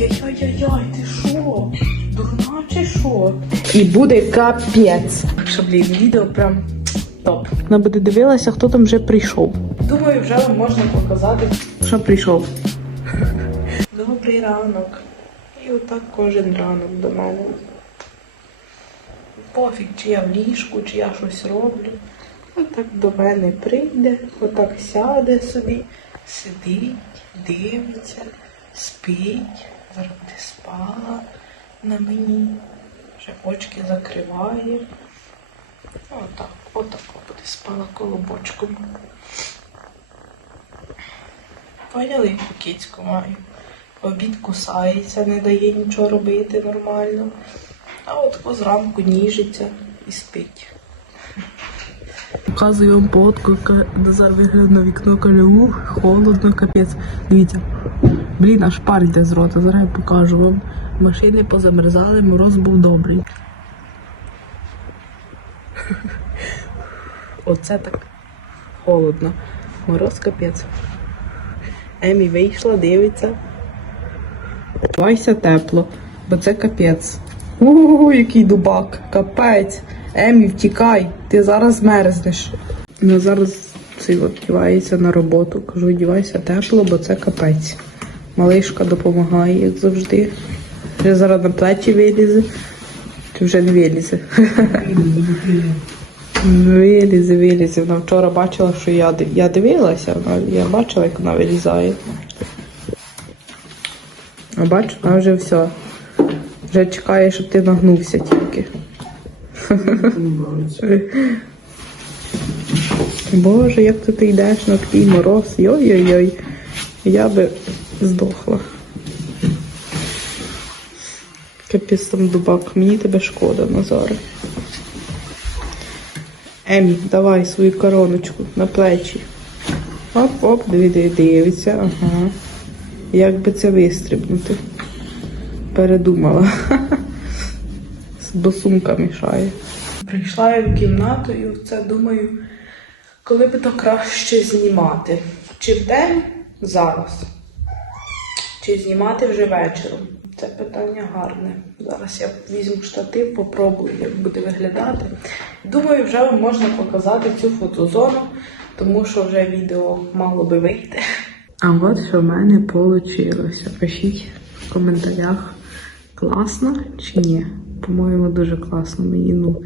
Ай-яй-яй-яй, ти що? Дурна чи що? І буде капець. Так що, блін, відео прям топ. Вона буде дивилася, хто там вже прийшов. Думаю, вже вам можна показати, що прийшов. Добрий ранок. І отак кожен ранок до мене. Пофіг, чи я в ліжку, чи я щось роблю. Отак до мене прийде, отак сяде собі, сидить, дивиться, спить, зараз буде спала на мені, вже очки закриває. Отак, отак буде спала колобочком. Поняли, яку кицьку маю. Обід кусається, не дає нічого робити нормально. А от зранку ніжиться і спить. Показую вам погодку, яка Назар виглядає на вікно, каже, холодно, капець. Дивіться, блін, аж пар йде з рота. Зараз я покажу вам. Машини позамерзали, мороз був добрий. Оце так холодно. Мороз капець. Емі вийшла, дивиться. Вайся тепло, бо це капець. У, який дубак, капець. Емі, втікай, ти зараз мерзнеш. Ну зараз цей от на роботу. Кажу, вдівайся тепло, бо це капець. Малишка допомагає, як завжди. Вже зараз на плечі вилізе. Чи вже не вилізе? Вилізе, вилізе. Вона вчора бачила, що я, я дивилася, я бачила, як вона вилізає. А бачу, вона вже все. Вже чекає, щоб ти нагнувся тільки. Боже, як ти, йдеш на такий мороз. Йой-йой-йой. Я би здохла. Капець там дубак. Мені тебе шкода, Назаре. Емі, давай свою короночку на плечі. Оп-оп, диви, дивиться, ага. Як би це вистрибнути? Передумала. Бо сумка мішає. Прийшла я в кімнату і це думаю, коли би то краще знімати. Чи вдень зараз? Чи знімати вже вечором? Це питання гарне. Зараз я візьму штатив, попробую, як буде виглядати. Думаю, вже вам можна показати цю фотозону, тому що вже відео мало би вийти. А от що в мене вийшло. Пишіть в коментарях, класно чи ні. По-моєму, дуже класно. Мені, ну,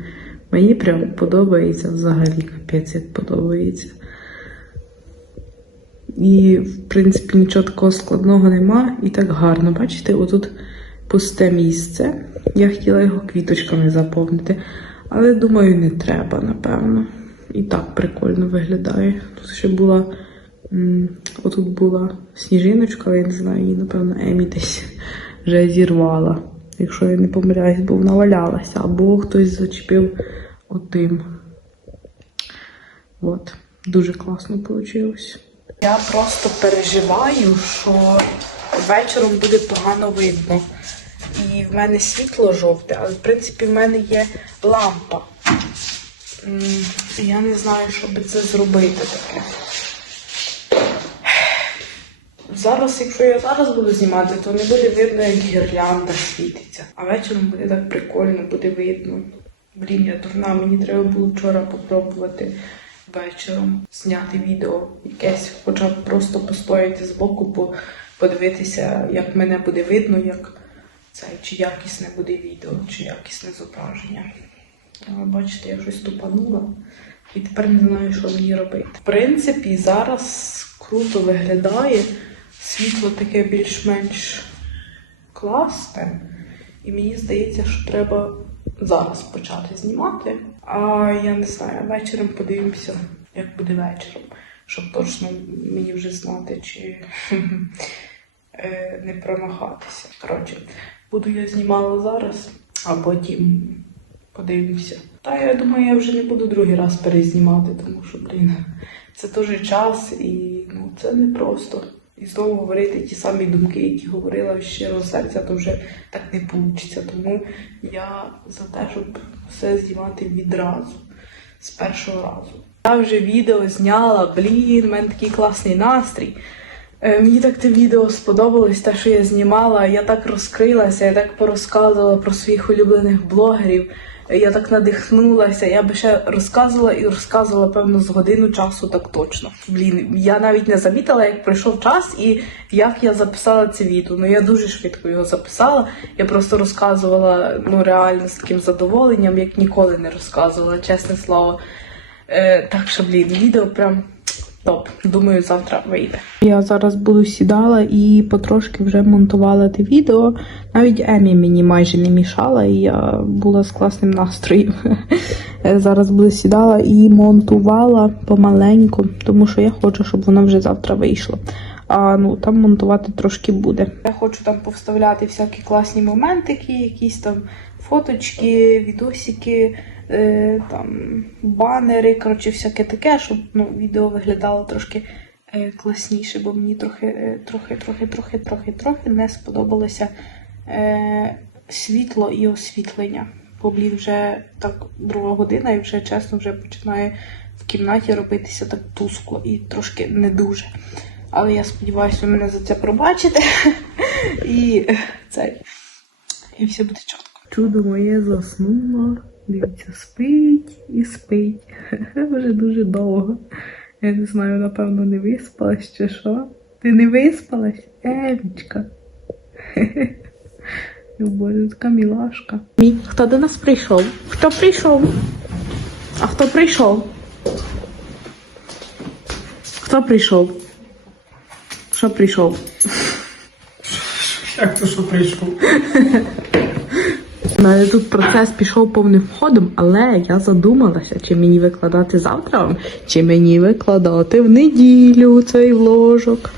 мені прям подобається взагалі, капець як подобається. І, в принципі, нічого такого складного нема. І так гарно. Бачите, отут пусте місце. Я хотіла його квіточками заповнити, але думаю, не треба, напевно. І так прикольно виглядає. Тут ще була. Отут була сніжиночка, я не знаю, її, напевно, Емі десь вже зірвала. Якщо я не помиляюсь, бо вона валялася, або хтось зачепив отим. От, дуже класно вийшло. Я просто переживаю, що вечором буде погано видно. І в мене світло жовте, але в принципі в мене є лампа. Я не знаю, що би це зробити таке. Зараз, якщо я зараз буду знімати, то не буде видно, як гірлянда світиться. А вечором буде так прикольно, буде видно. Блін, я дурна, мені треба було вчора попробувати вечором зняти відео якесь, хоча б просто постояти збоку, по- подивитися, як мене буде видно, як це, чи якісне буде відео, чи якісне зображення. Але бачите, я щось тупанула і тепер не знаю, що мені робити. В принципі, зараз круто виглядає. Світло таке більш-менш класне. І мені здається, що треба зараз почати знімати. А я не знаю, вечором подивимося, як буде вечором, щоб точно мені вже знати, чи е, не промахатися. Коротше, буду я знімала зараз, а потім подивимося. Та я думаю, я вже не буду другий раз перезнімати, тому що, блін, це теж час і ну, це просто. І знову говорити ті самі думки, які говорила з щирого серця, то вже так не вийде. Тому я за те, щоб все знімати відразу, з першого разу. Я вже відео зняла, блін, в мене такий класний настрій. Е, Мені так те відео сподобалось, те, що я знімала. Я так розкрилася, я так порозказувала про своїх улюблених блогерів. Я так надихнулася. Я би ще розказувала і розказувала, певно, з годину часу так точно. Блін, я навіть не замітила, як пройшов час і як я записала це відео. Ну я дуже швидко його записала. Я просто розказувала ну реально з таким задоволенням, як ніколи не розказувала, чесне слово. Е, так що, блін, відео прям топ. Думаю, завтра вийде. Я зараз буду сідала і потрошки вже монтувала те відео. Навіть Емі мені майже не мішала, і я була з класним настроєм. Зараз буду сідала і монтувала помаленьку, тому що я хочу, щоб воно вже завтра вийшло. А ну там монтувати трошки буде. Я хочу там повставляти всякі класні моментики, якісь там фоточки, відосики, е, там банери, коротше, всяке таке, щоб ну, відео виглядало трошки е, класніше, бо мені трохи, е, трохи, трохи, трохи, трохи, трохи не сподобалося е, світло і освітлення. Бо блін, вже так друга година і вже чесно вже починає в кімнаті робитися так тускло і трошки не дуже. Але я сподіваюся, ви мене за це пробачите. І це. І все буде чітко. Чудо моє заснуло. Дивіться, спить і спить. Вже дуже довго. Я не знаю, напевно, не виспалась чи що. Ти не виспалась? Емічка. О, Боже, така мілашка. Хто до нас прийшов? Хто прийшов? А хто прийшов? Хто прийшов? Що прийшов? Як то що прийшов? Мене тут процес пішов повним ходом, але я задумалася, чи мені викладати завтра, вам, чи мені викладати в неділю цей вложок.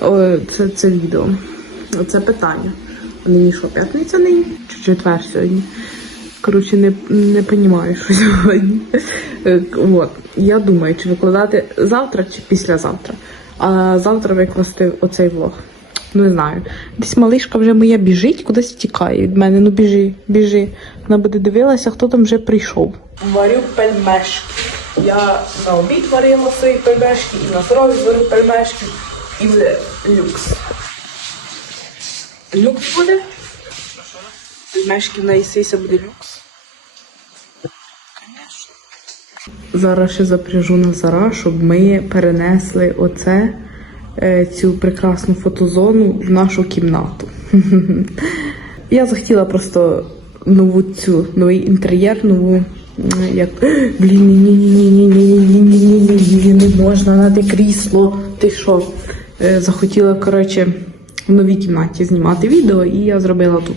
О, це, це відео. Це питання. А нині що, п'ятниця нині? Чи четвер сьогодні? Коротше, не, не розумію, що сьогодні. От. Я думаю, чи викладати завтра, чи післязавтра. А завтра викласти оцей влог. Ну, не знаю. Десь малишка вже моя біжить, кудись тікає від мене. Ну біжи, біжи. Вона буде дивилася, хто там вже прийшов. Варю пельмешки. Я на обід варила свої пельмешки, і на здоров'я варю пельмешки. І буде люкс. Люкс буде? Пельмешки в неї сися буде люкс. Зараз ще запряжу Назара, щоб ми перенесли оце, цю прекрасну фотозону в нашу кімнату. Я захотіла просто нову цю новий інтер'єр, нову. Як блін, ні, ні, ні, ні, ні, ні, ні, ні, не можна на те крісло. Ти що? Е, Захотіла, коротше, в новій кімнаті знімати відео, і я зробила тут.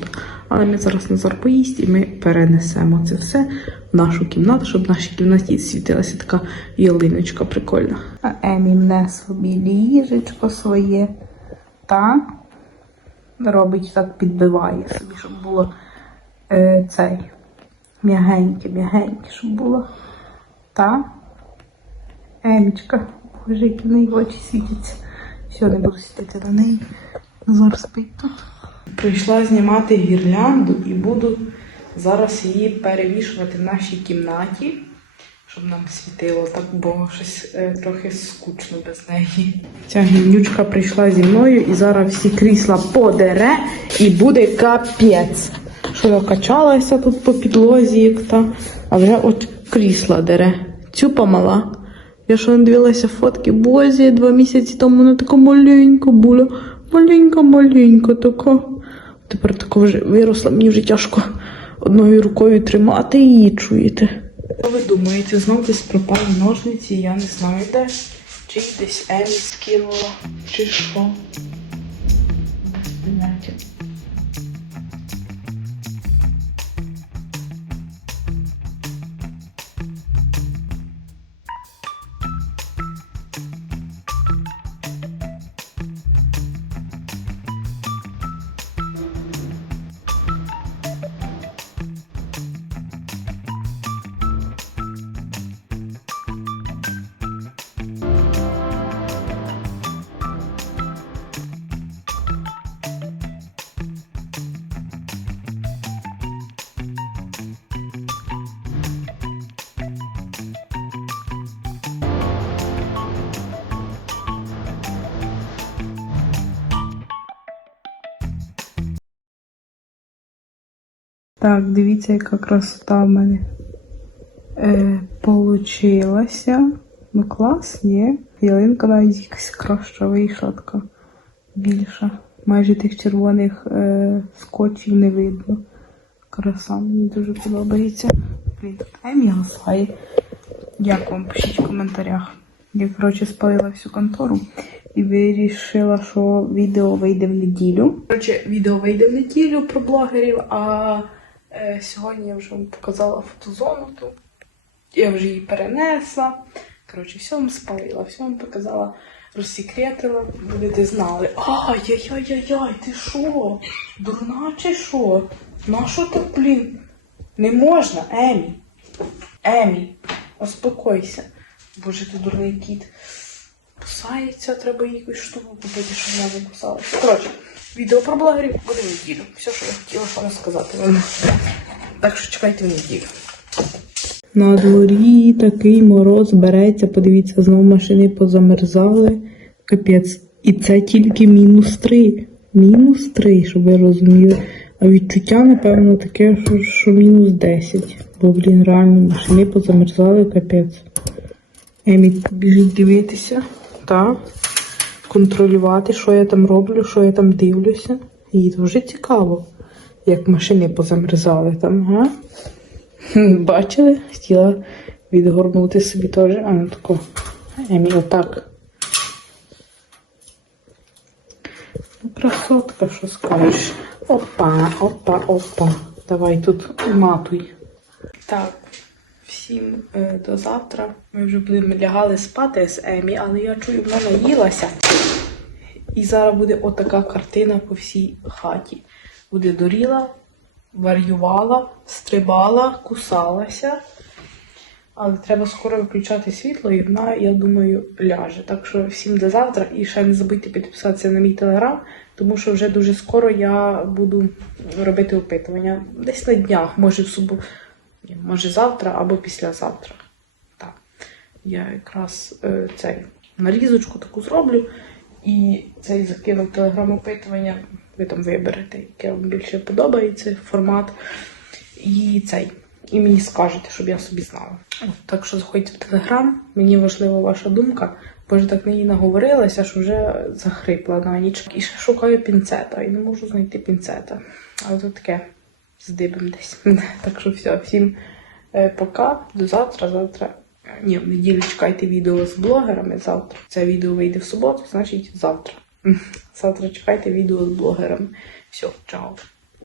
Але ми зараз Назар поїсть і ми перенесемо це все нашу кімнату, щоб в нашій кімнаті світилася така ялиночка прикольна. А Емі мне собі ліжечко своє, та робить так, підбиває собі, щоб було е, цей м'ягеньке, м'ягеньке, щоб було. Та Емічка, боже, які в неї очі світяться. Все, не буду сидіти на неї. Назар спить тут. Прийшла знімати гірлянду і буду зараз її перевішувати в нашій кімнаті, щоб нам світило так, бо щось е, трохи скучно без неї. Ця гімнючка прийшла зі мною і зараз всі крісла подере і буде капець. Що я качалася тут по підлозі, як та, а вже от крісла дере. Цю помала. Я що не дивилася фотки, бозі, два місяці тому вона така маленька була. Маленька, маленька така. Тепер така вже виросла, мені вже тяжко одною рукою тримати її, чуєте. Що ви думаєте, знов десь пропали ножниці, я не знаю де. Чи десь Емі скинула, чи що. Так, дивіться, яка красота в мене е, получилася. Ну, клас, ні. Ялинка навіть якась краща вийшла, така більша. Майже тих червоних е, скотчів не видно. Краса, мені дуже подобається. Блін, Емі гасає. Як вам пишіть в коментарях. Я, коротше, спалила всю контору і вирішила, що відео вийде в неділю. Коротше, відео вийде в неділю про блогерів, а сьогодні я вже вам показала фотозону ту. Я вже її перенесла. Коротше, все вам спалила, все вам показала, розсекретила, будете знали. Ай-яй-яй-яй-яй, ти що? Дурна чи що? На що так, блін? Не можна, Емі. Емі, успокойся. Боже, ти дурний кіт. Кусається, треба якусь штуку купити, щоб вона не кусалася. Коротше, відео про блогерів буде в неділю. Все, що я хотіла вам сказати. Так що чекайте в неділю. На дворі такий мороз береться, подивіться, знову машини позамерзали. Капець. І це тільки мінус три. Мінус три, щоб ви розуміли. А відчуття, напевно, таке, що, що мінус 10. Бо, блін, реально машини позамерзали, капець. Емі біжить дивитися, та контролювати, що я там роблю, що я там дивлюся. Їй дуже цікаво, як машини позамерзали там, га? Бачили? Хотіла відгорнути собі теж. А ну тако. Емі, отак. Ну, красотка, що скажеш. Опа, опа, опа. Давай тут матуй. Так, всім е, до завтра. Ми вже будемо лягали спати з Емі, але я чую, вона наїлася. І зараз буде отака картина по всій хаті. Буде доріла, варювала, стрибала, кусалася. Але треба скоро виключати світло, і вона, я думаю, ляже. Так що всім до завтра. І ще не забудьте підписатися на мій телеграм, тому що вже дуже скоро я буду робити опитування. Десь на днях, може в суботу, може завтра або післязавтра. Так. Я якраз е, цей нарізочку таку зроблю і цей закину в телеграм опитування. Ви там виберете, яке вам більше подобається формат. І цей. І мені скажете, щоб я собі знала. От, так що заходьте в телеграм, мені важлива ваша думка, бо вже так мені наговорилася, що вже захрипла на ніч. І ще шукаю пінцета, і не можу знайти пінцета. Але то таке здибим десь. Так що все, всім е, пока, до завтра, завтра. Ні, в неділю чекайте відео з блогерами завтра. Це відео вийде в суботу, значить завтра. Завтра чекайте відео з блогерами. Все, чао.